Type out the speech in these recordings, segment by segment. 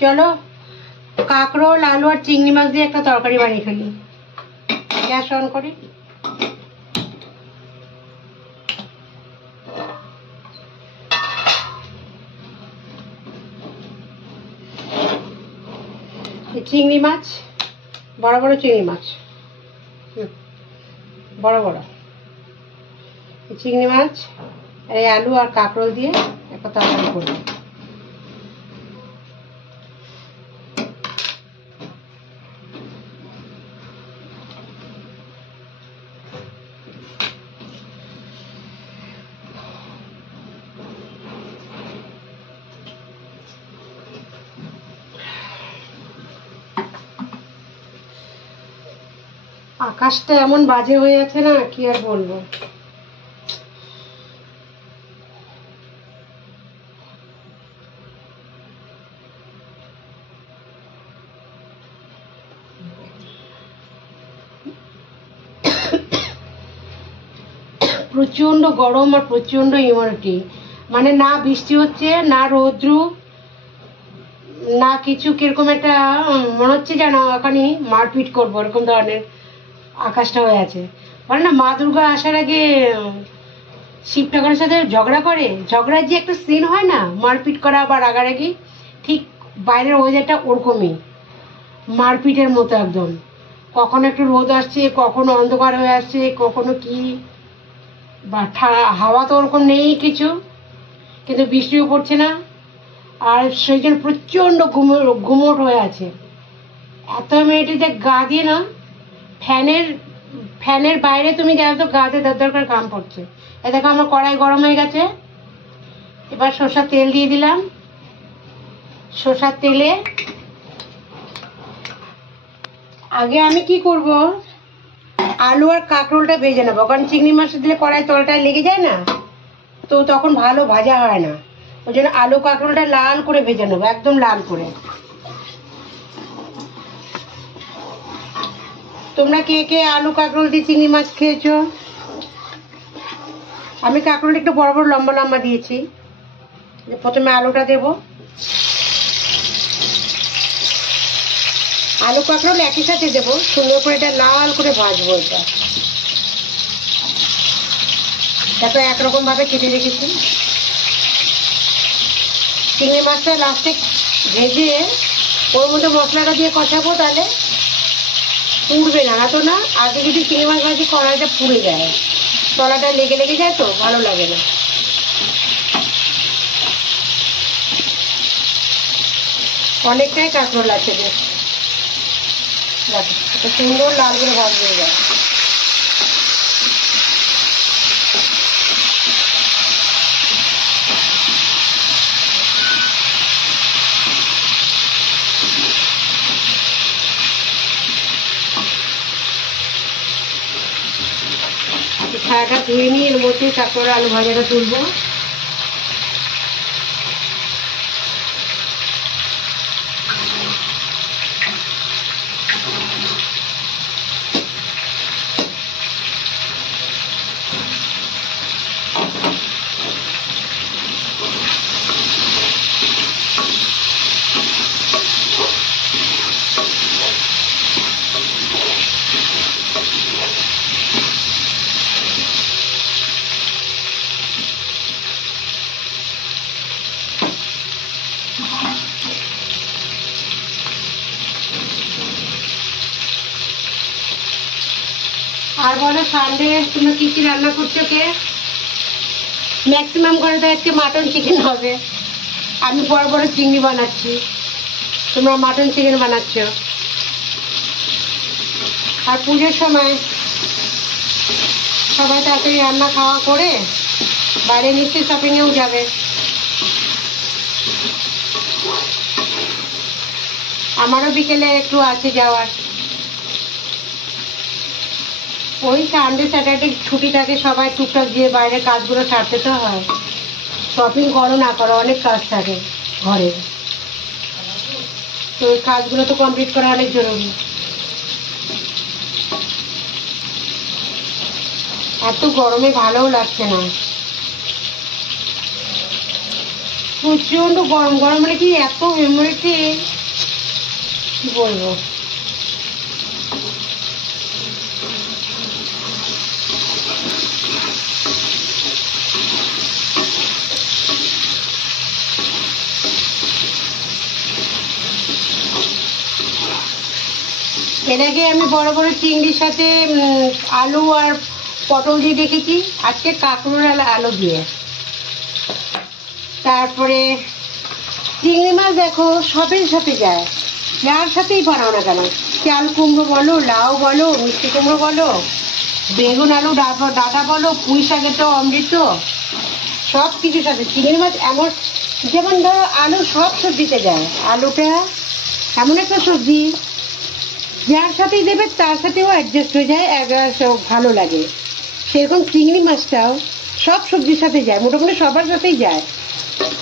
চলো কাঁকরোল আলু আর চিংড়ি মাছ দিয়ে একটা তরকারি বানিয়ে ফেলি। গ্যাস অন করি। চিংড়ি মাছ, বড় বড় চিংড়ি মাছ, বড় বড় চিংড়ি মাছ আর এই আলু আর কাঁকরোল দিয়ে একটা তরকারি করবো। আকাশটা এমন বাজে হয়ে আছে না, কি আর বলবো। প্রচন্ড গরম আর প্রচন্ড হিউমিডিটি, মানে না বৃষ্টি হচ্ছে না রৌদ্র না কিছু। কিরকম একটা মনে হচ্ছে যেন এখনই মারপিট করবো, এরকম ধরনের আকাশটা হয়ে আছে। বলে না মা দুর্গা আসার আগে শিব ঠাকুরের সাথে ঝগড়ার যে একটা সিন হয় না, মারপিট করা বা রাগারাগি, ঠিক বাইরের ওয়েদারটা ওরকমই, মারপিটের মতো একদম। কখনো একটু রোদ আসছে, কখনো অন্ধকার হয়ে আসছে, কখনো কি বা হাওয়া তো ওরকম নেই কিছু, কিন্তু বৃষ্টিও পড়ছে না। আর সেই জন্য প্রচন্ড ঘুমোট হয়ে আছে। এত মেয়েটিতে গা দিয়ে না, ফ্যানের বাইরে তুমি গেলে তো গা দিয়ে দরকার ঘাম পড়ছে। এ দেখো আমার কড়াই গরম হয়ে গেছে। এবার সরষার তেল দিয়ে দিলাম। সরষার তেলে আগে আমি কি করব, আলু আর কাঁকরোলটা ভেজে নেবো, কারণ চিংড়ি মাছ দিলে কড়াই তলটায় লেগে যায় না, তো তখন ভালো ভাজা হয় না। ওই জন্য আলু কাঁকরোলটা লাল করে ভেজে নেবো, একদম লাল করে। তোমরা কে কে আলু কাঁকরোল দিয়ে চিংড়ি মাছ খেয়েছো? আমি কাঁকরোলটা একটু বড় বড় লম্বা লম্বা দিয়েছি। প্রথমে আলুটা দেব। আলু কাঁকরোল একই সাথে দেবো, সুন্দর করে এটা লাল করে ভাজবো। এটা দেখো একরকম ভাবে কেটে রেখেছি। চিংড়ি মাছটা লাস্টে ভেজে ওর মধ্যে মশলাটা দিয়ে কষাবো, তাহলে পুড়বে না। তো না, আগে যদি চিংড়ি মাছ ভাজি কড়াইটা পুড়ে যায়, তলাটা লেগে লেগে যায়, তো ভালো লাগে না। অনেকটাই কাঁকরোল আছে বেশ, দেখো এটা সুন্দর লাল করে ভাজ হয়ে যায়। ছায়াটা ধুয়ে নিয়ে এর মধ্যে কাঁকরোল আলু ভাজাটা তুলবো। আর বলো সানডে তোমরা কি কি রান্না করছো? কে ম্যাক্সিমাম করে তো আজকে মাটন চিকেন হবে। আমি বড় বড় চিংড়ি বানাচ্ছি, তোমরা মাটন চিকেন বানাচ্ছ। আর পুজোর সময় সবাই তাড়াতাড়ি রান্না খাওয়া করে বাইরে নিশ্চয়ই শপিংয়েও যাবে। আমারও বিকেলে একটু আছে যাওয়ার। ওই সানডে স্যাটারডে ছুটি থাকে, সবাই টুকটাক দিয়ে বাইরে কাজগুলো সারতে তো হয়। শপিং করো না করো, অনেক কাজ থাকে ঘরে, তো ওই কাজগুলো তো কমপ্লিট করা অনেক জরুরি। এত গরমে ভালোও লাগছে না। প্রচন্ড গরম গরম, মানে কি এত মেমোরিতে কি বলবো। এর আগে আমি বড় বড় চিংড়ির সাথে আলু আর পটল দিয়ে দেখেছি, আজকে কাঁকরোল আলু দিয়ে। তারপরে চিংড়ি মাছ দেখো সবের সাথে যায়, যার সাথেই বানাও না কেন, চাল কুমড়ো বলো, লাউ বলো, মিষ্টি কুমড়ো বলো, বেগুন আলু ডাঁটা বলো, পুঁই শাকের তো অমৃত, সব কিছুর সাথে চিংড়ি মাছ এমন, যেমন ধরো আলু সব সবজিতে যায়। আলুটা এমন একটা সবজি যার সাথেই দেবে তার সাথেও অ্যাডজাস্ট হয়ে যায়, ভালো লাগে। সেরকম চিংড়ি মাছটাও সব সবজির সাথে যায়, মোটামুটি সবার সাথেই যায়।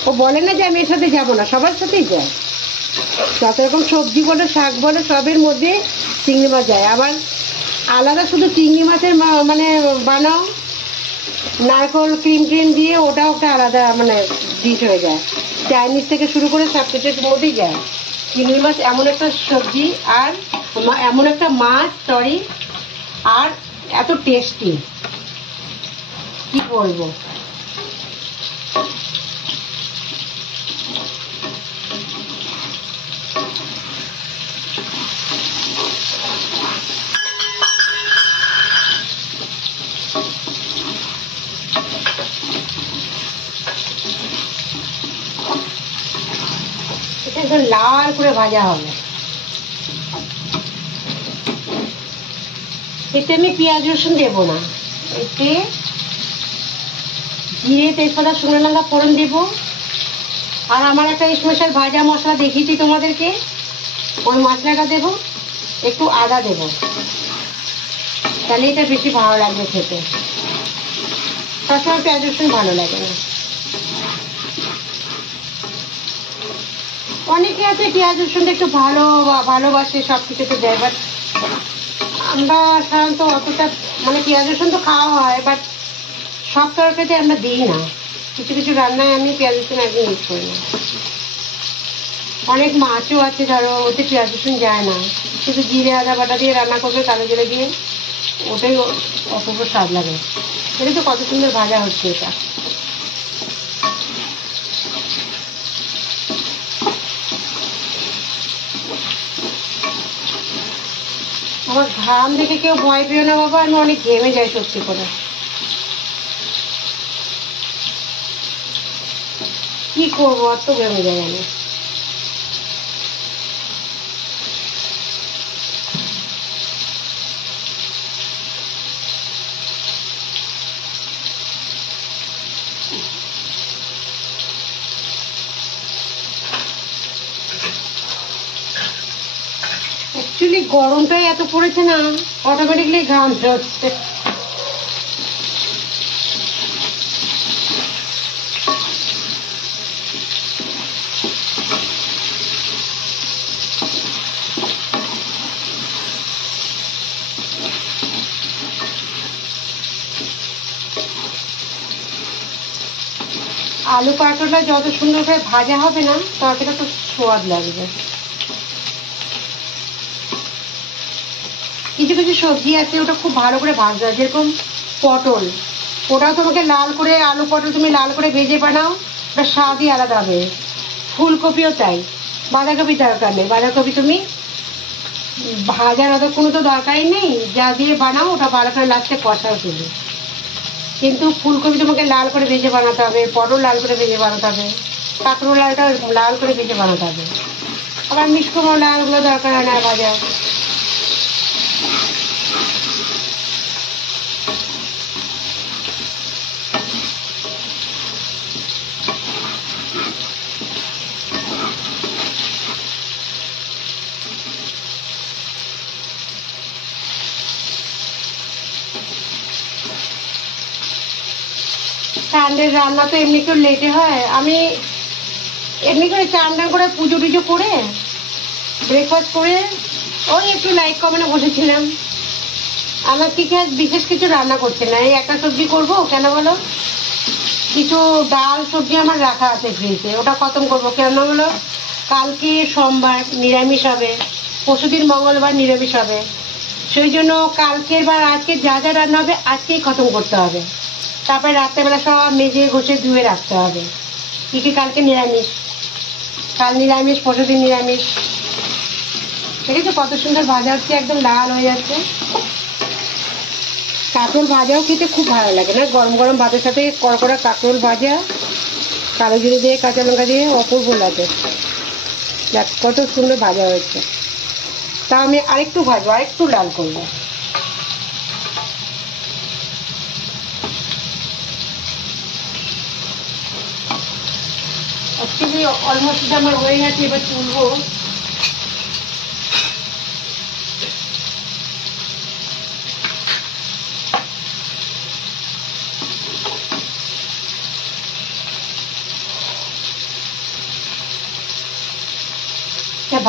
ও বলে না যে আমি এর সাথে যাবো না, সবার সাথেই যায়। যত রকম সবজি বলো, শাক বলো, সবের মধ্যে চিংড়ি মাছ যায়। আবার আলাদা শুধু চিংড়ি মাছের মানে বানাও নারকল ক্রিম দিয়ে, ওটাও একটা আলাদা মানে ডিশ হয়ে যায়। চাইনিজ থেকে শুরু করে সব কিছুর মধ্যেই যায়। চিংড়ি মাছ এমন একটা সবজি, আর এমন একটা মাছ, সরি, আর এত টেস্টি কি বলবো। এটা একদম লাল করে ভাজা হবে। এতে আমি পেঁয়াজ রসুন দেবো না, এতে জিরে তেজপাতা শুকনো লঙ্কা ফোড়ন দেবো। আর আমার একটা স্পেশাল ভাজা মশলা দেখিয়েছি তোমাদেরকে, ওই মশলাটা দেবো, একটু আদা দেবো, তাহলে এটা বেশি ভালো লাগবে খেতে। সবসময় পেঁয়াজ রসুন ভালো লাগে না। অনেকে আছে পেঁয়াজ রসুনটা একটু ভালোবাসে, সব কিছুতে দেয়, বাট আমরা সাধারণত অতটা, মানে পেঁয়াজ রসুন তো খাওয়া হয়, বাট সব তরকারিতে আমরা দিই না। কিছু কিছু রান্নায় আমি পেঁয়াজ রসুন একদম ইউজ করি না। অনেক মাছও আছে ধরো, ওতে পেঁয়াজ রসুন যায় না, শুধু জিরে আদা বাটা দিয়ে রান্না করবে, কালো জিরে দিয়ে, ওটাই অপূর্ব স্বাদ লাগে। এটা তো কত সুন্দর ভাজা হচ্ছে এটা। আমার ঘাম দেখে কেউ ভয় পেও না বাবা, আমি অনেক ঘেমে যাই সত্যি করে। কি করবো, অত ঘেমে যাই আমি। অ্যাকচুয়ালি গরমটাই এত পড়েছে না, অটোমেটিকলি ঘাম হচ্ছে। আলু কাঁকরোলা যত সুন্দর করে ভাজা হবে না, ততটা তো স্বাদ লাগবে। কিছু কিছু সবজি আছে ওটা খুব ভালো করে ভাজতে হয়, যেরকম পটল, ওটাও তোমাকে লাল করে, আলু পটল তুমি লাল করে ভেজে বানাও, ওটা স্বাদই আলাদা হবে। ফুলকপিও তাই, বাঁধাকপি দরকার নেই, বাঁধাকপি তুমি ভাজার অত কোনো তো দরকারই নেই, যা দিয়ে বানাও ওটা ভালো করে লাস্টে কষাও তুমি। কিন্তু ফুলকপি তোমাকে লাল করে ভেজে বানাতে হবে, পটল লাল করে ভেজে বানাতে হবে, কাঁকরোল লালটা লাল করে ভেজে বানাতে হবে। আবার মিষ্টি কুমড়ো লালগুলো দরকার হয় না ভাজা। সানডের রান্না তো এমনি একটু লেটে হয়। আমি এমনি করে চান টান করে পুজো টুজো করে ব্রেকফাস্ট করে ওই একটু লাইট কমানো বসেছিলাম। আমার কি বিশেষ কিছু রান্না করছে না, এই একটা সবজি করবো কেন বলো, কিছু ডাল সবজি আমার রাখা আছে ফ্রিজে, ওটা খতম করবো। কেন হলো কালকে সোমবার নিরামিষ হবে, পরশুদিন মঙ্গলবার নিরামিষ হবে, সেই জন্য কালকের বা আজকে যা যা রান্না হবে আজকেই খতম করতে হবে। তারপরে রাত্রেবেলা সব মেজে ঘষে ধুয়ে রাখতে হবে। কী কী কালকে নিরামিষ, কাল নিরামিষ, পরশুদিন নিরামিষ। ঠিক আছে, কত সুন্দর ভাজা হচ্ছে, একদম লাল হয়ে যাচ্ছে। কাঁকরোল ভাজাও খেতে খুব ভালো লাগে না, গরম গরম ভাতের সাথে কড়কড়া কাঁকরোল ভাজা, কালো জিরে দিয়ে কাঁচা লঙ্কা দিয়ে অপূর্ব লাগে। দেখ কত সুন্দর ভাজা হয়েছে। তা আমি আরেকটু ভাজবো, আরেকটু লাল করবো। অ্যাকচুয়ালি অলমোস্ট আমার হয়ে গেছে, এবার তুলবো।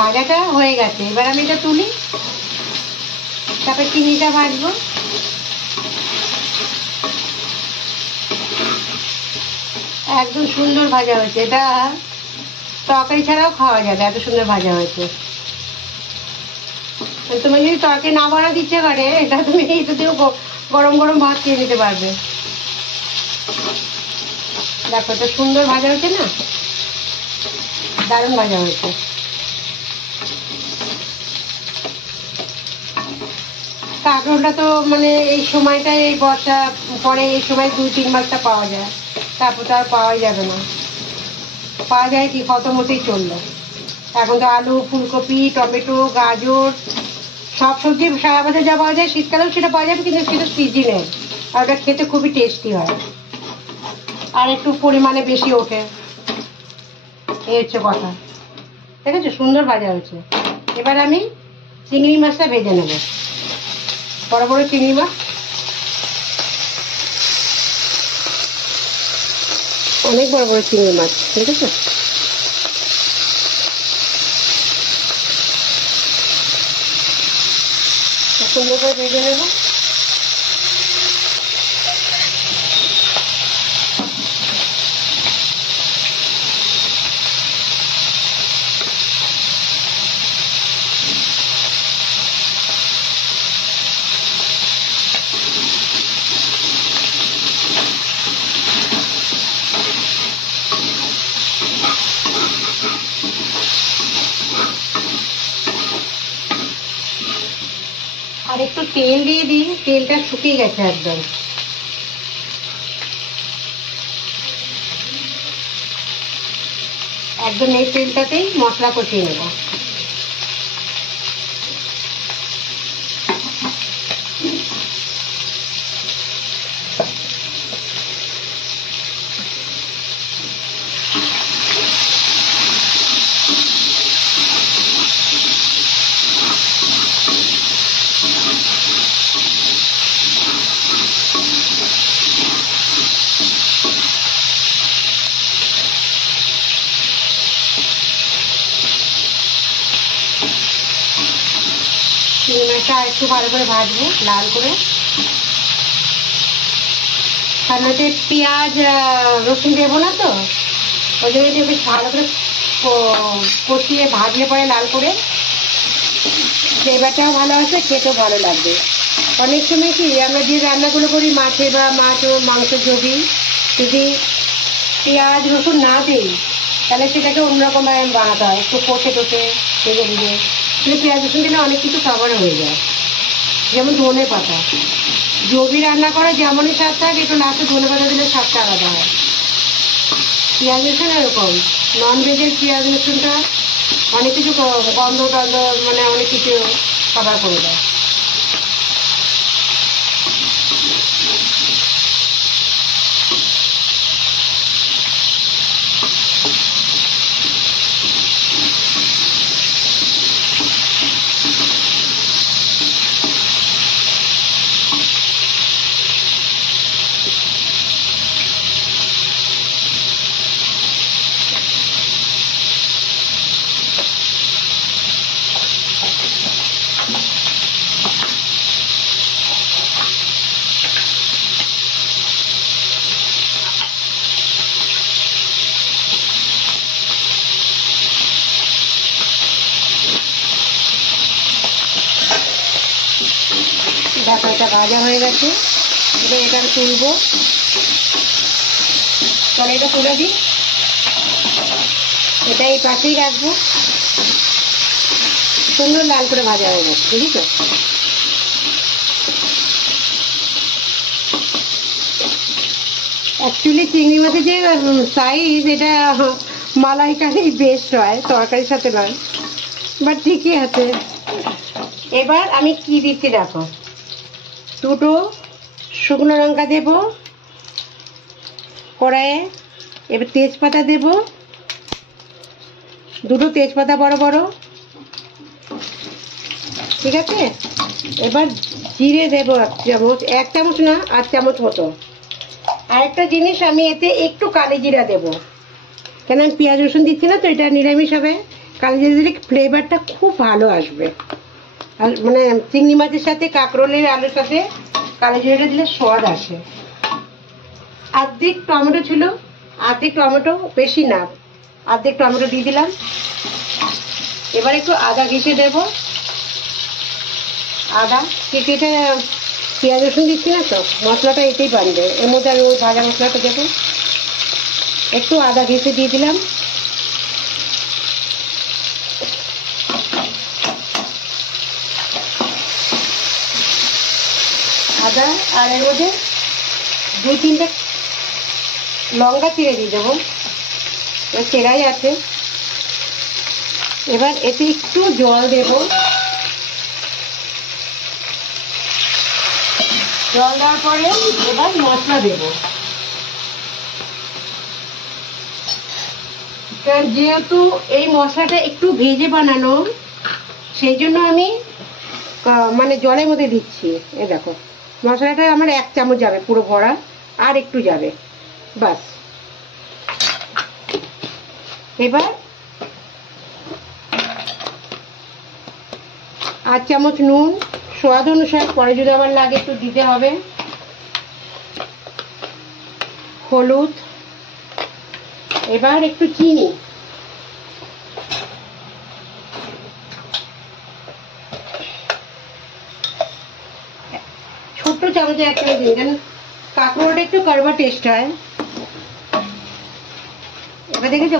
ভাজাটা হয়ে গেছে, এবার আমি এটা তুলি, তারপরে চিনিটা ভাজবো। একদম সুন্দর ভাজা হয়েছে, এটা তরকারি ছাড়াও খাওয়া যাবে, এত সুন্দর ভাজা হয়েছে। তুমি যদি তরকারি না বানাতে ইচ্ছে করে, এটা তুমি এটা দিয়েও গরম গরম ভাত খেয়ে নিতে পারবে। দেখো এটা সুন্দর ভাজা হয়েছে না, দারুণ ভাজা হয়েছে। কাঁকরোলটা তো মানে এই সময়টায়, এই বর্ষা পরে এই সময় 2-3 মাসটা পাওয়া যায়, তারপর তো আর পাওয়াই যাবে না। পাওয়া যায় কি, খতম হতেই চললো। এখন তো আলু, ফুলকপি, টমেটো, গাজর, সব সবজি সারা বছর যা পাওয়া যায় শীতকালেও সেটা পাওয়া যাবে, কিন্তু সেটা সিজনের, আর ওটা খেতে খুবই টেস্টি হয়, আর একটু পরিমাণে বেশি ওঠে, এই হচ্ছে কথা। ঠিক আছে, সুন্দর ভাজা হয়েছে। এবার আমি চিংড়ি মাছটা ভেজে নেব, বড় বড় চিংড়ি মাছ, অনেক বড় বড় চিংড়ি মাছ। ঠিক আছে, সুন্দর করে ভেজে নেব। আর একটু তেল দিয়ে দিই, তেলটা শুকিয়ে গেছে একদম। একদম এই তেলটাতেই মশলা কষিয়ে নেব। চিংড়ি মাছটা একটু ভালো করে ভাজবো, লাল করে। কারণ হচ্ছে পেঁয়াজ রসুন দেবো না তো, ওই জন্য বেশ ভালো করে কষিয়ে ভাজলে পরে লাল করে, ফ্লেভারটাও ভালো আসবে, খেতেও ভালো লাগবে। অনেক সময় কি আমরা যে রান্নাগুলো করি মাছে বা মাছ ও মাংসের ঝোলি, যদি পেঁয়াজ রসুন না দিই তাহলে সেটাকে অন্যরকমভাবে বানাতে হয়, একটু কষে টষে ভেজে ভেজে। কিন্তু পেঁয়াজ রসুন দিলে অনেক কিছু খাবার হয়ে যায়, যেমন ধনে পাতা। জবি রান্না করে যেমনই স্বাদ থাকে, একটু লাস্টে ধনে পাতা দিলে স্বাদটা আলাদা হয়। পেঁয়াজ রসুন এরকম, নন ভেজের পেঁয়াজ রসুনটা অনেক কিছু গন্ধ টন্ধ মানে অনেক কিছু খাবার করে দেয়। দেখো এটা ভাজা হয়ে গেছে। এবার এটা আমি তুলবো। তাহলে এটা তুলে দিই, এটা এই পাশেই রাখবো। সুন্দর লাল করে ভাজা হয়ে গেছে, বুঝলি তো? অ্যাকচুয়ালি চিংড়ি মাছের যে সাইজ, এটা মালাইকারি বেস্ট হয়, তরকারির সাথে নয়, বাট ঠিকই আছে। এবার আমি কি দিচ্ছি দেখো, দুটো শুকনো লঙ্কা দেব কড়াইয়ে। এবার তেজপাতা দেব, দুটো তেজপাতা বড় বড়, ঠিক আছে। এবার জিরে দেব এক চামচ না, 8 চামচ মতো। আরেকটা জিনিস, আমি এতে একটু কালি জিরা দেবো, কেন আমি পেঁয়াজ রসুন দিচ্ছি না তো, এটা নিরামিষ হবে। কালি জিরা দিলে ফ্লেভারটা খুব ভালো আসবে। আর মানে চিংড়ি মাছের সাথে, কাঁকরোলের আলুর সাথে কালি জিরাটা দিলে স্বাদ আসে। অর্ধেক টমেটো ছিল, অর্ধেক টমেটো, বেশি না, অর্ধেক টমেটো দিয়ে দিলাম। এবার একটু আদা ঘেঁষে দেব, আদা কেটে, পেঁয়াজ রসুন দিচ্ছি না তো, মশলাটা এতেই বানবে। এর মধ্যে আমি ওই ভাজা মশলাটা দেবো, একটু আদা ঘেঁষে দিয়ে দিলাম। আদা, আর এর মধ্যে 2-3টে লঙ্কা চিড়ে দিয়ে দেবো, চেরাই আছে। এবার এতে একটু জল দেব, জল দেওয়ার পরে এবার মশলা দেব। কারণ যেহেতু এই মশলাটা একটু ভেজে বানানো, সেই জন্য আমি মানে জলের মধ্যে দিচ্ছি। এ দেখো, মশলাটা আমার 1 চামচ যাবে পুরো ভরা, আর একটু যাবে, বাস। এবার 8 চামচ নুন, স্বাদ অনুসারে, পরে যদি আবার লাগে একটু দিতে হবে। হলুদ, এবার একটু চিনি, ছোট্ট চামচে 1 চামচ দিন, কারণ কাঁকড়োটা একটু কারবা টেস্ট হয়। এবার দেখেছো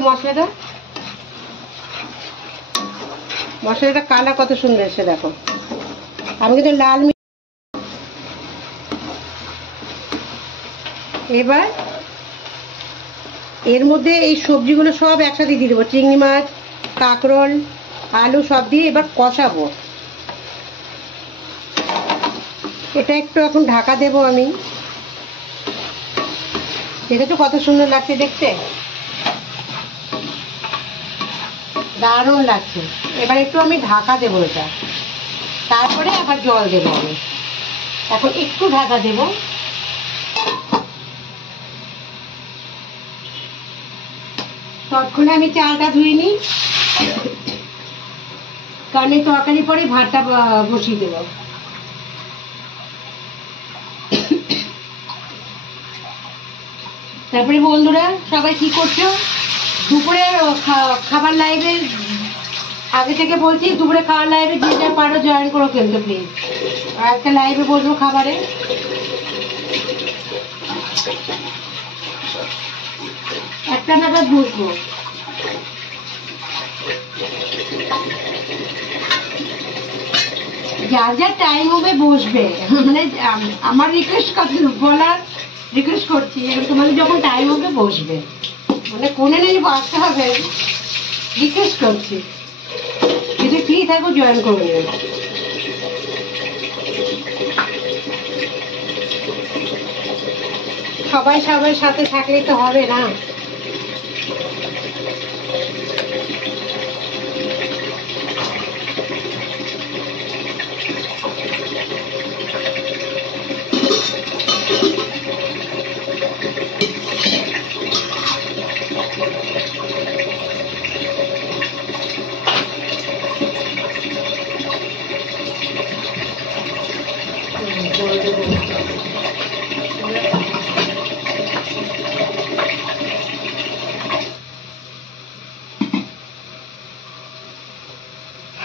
মশলাটা কালার কত সুন্দর এসে, দেখো। আমি কিন্তু লাল। এবার এর মধ্যে এই সবজিগুলো সব একসাথে দিয়ে দেবো, চিংড়ি মাছ, কাঁকরোল, আলু সব দিয়ে এবার কষাবো। এটা একটু এখন ঢাকা দেবো আমি। দেখেছো কত সুন্দর লাগছে দেখতে, দারুণ লাগছে। এবার একটু আমি ঢাকা দেবো এটা, তারপরে আবার জল দেবো আমি। এখন একটু ঢাকা দেবো। ততক্ষণে আমি চালটা ধুয়ে নিই, কারণ এই তরকারি পরে ভাতটা বসিয়ে দেবো। তারপরে বন্ধুরা সবাই কি করছো? দুপুরে খাবার লাইভে আগে থেকে বলছি, দুপুরে খাবার লাইভে যে যা পারো জয়েন করো কিন্তু প্লিজ। আর একটা লাইভে বলবো খাবারে, 1টা নাগাদ বসবো। যার যা টাইম হবে বসবে, মানে আমার রিকোয়েস্ট বলার রিকোয়েস্ট করছি, তোমাদের যখন টাইম হবে বসবে, মানে কোনে নেই আসতে হবে, রিকোয়েস্ট করছি। যদি ফ্রি থাকো জয়েন করে নেবে। সবাই সবার সাথে থাকলে তো হবে না।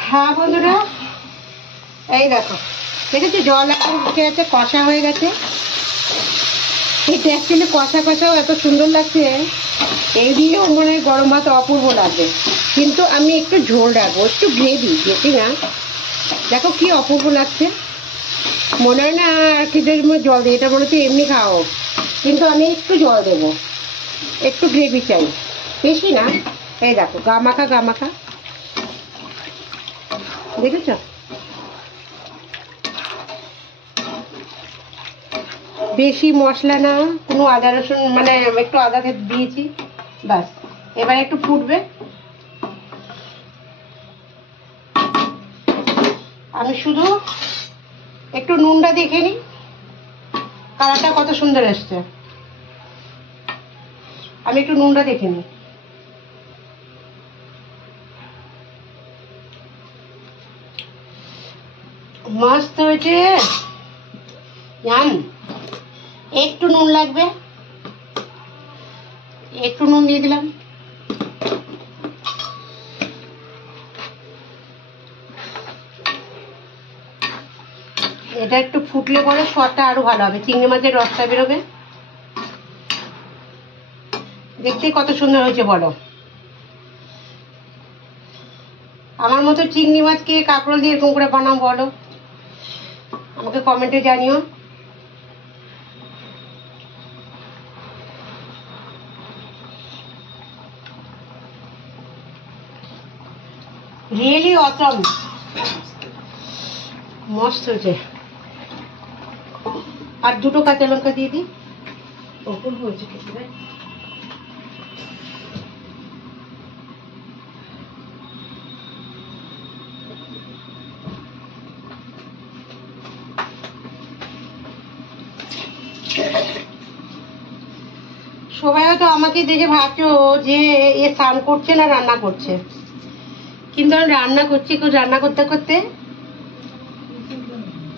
হ্যাঁ বন্ধুরা, এই দেখো দেখেছি জল একদম উঠে গেছে, কষা হয়ে গেছে। এটা অ্যাকচুয়ালি কষা কষাও এত সুন্দর লাগছে, এই দিয়েও মনে হয় গরম ভাত অপূর্ব লাগবে। কিন্তু আমি একটু ঝোল রাখবো, একটু গ্রেভি, বেশি না। দেখো কি অপূর্ব লাগছে, মনে হয় না আর কিছুর মধ্যে জল দিই, এটা মনে হচ্ছে এমনি খাও, কিন্তু আমি একটু জল দেবো, একটু গ্রেভি চাই, বেশি না। এই দেখো গামাখা গামাখা, দেখেছ? বেশি মশলা না, কোনো আদা রসুন, মানে একটু আদা খেতে দিয়েছি, ব্যাস। এবার একটু ফুটবে, আমি শুধু একটু নুনটা দেখে নিই, কালারটা কত সুন্দর এসছে। আমি একটু নুনটা দেখে নিই। মস্ত হয়েছে, জান। একটু নুন লাগবে, একটু নুন দিয়ে দিলাম। এটা একটু ফুটলে পরে স্বাদটা আরো ভালো হবে, চিংড়ি মাছের রসটা বেরোবে। দেখতে কত সুন্দর হয়েছে বলো। আমার মতো চিংড়ি মাছকে কাঁকরোল দিয়ে এরকম করে বানাও বলো, আমাকে কমেন্টে জানিও। রিয়েলি অসম, মস্ত হয়েছে। আর দুটো কাঁচা লঙ্কা দিয়ে দিই, অপূর্ব হয়েছে খেতে। সবাই হয়তো আমাকে দেখে ভাবছো যে এ স্নান করছে না রান্না করছে, কিন্তু আমি রান্না করছি, রান্না করতে করতে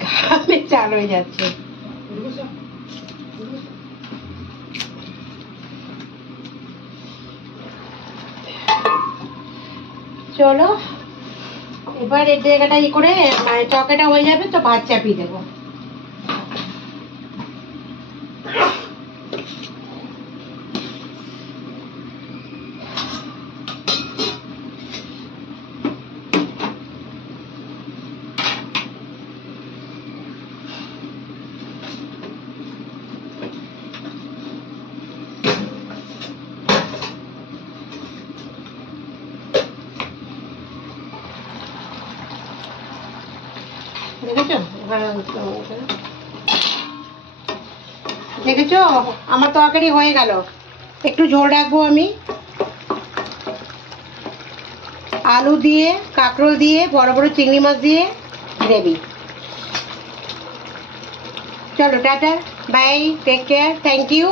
ঘামে চাল হয়ে যাচ্ছে। চলো এবার এই জায়গাটা ই করে, মানে চকেটা হয়ে যাবে তো ভাত চাপিয়ে দেবো। দেখেছো দেখেছো আমার তরকারি হয়ে গেল। একটু ঝোল রাখবো আমি, আলু দিয়ে, কাঁকরোল দিয়ে, বড় বড় চিংড়ি মাছ দিয়ে গ্রেভি। চলো tata, bye, take care, thank you.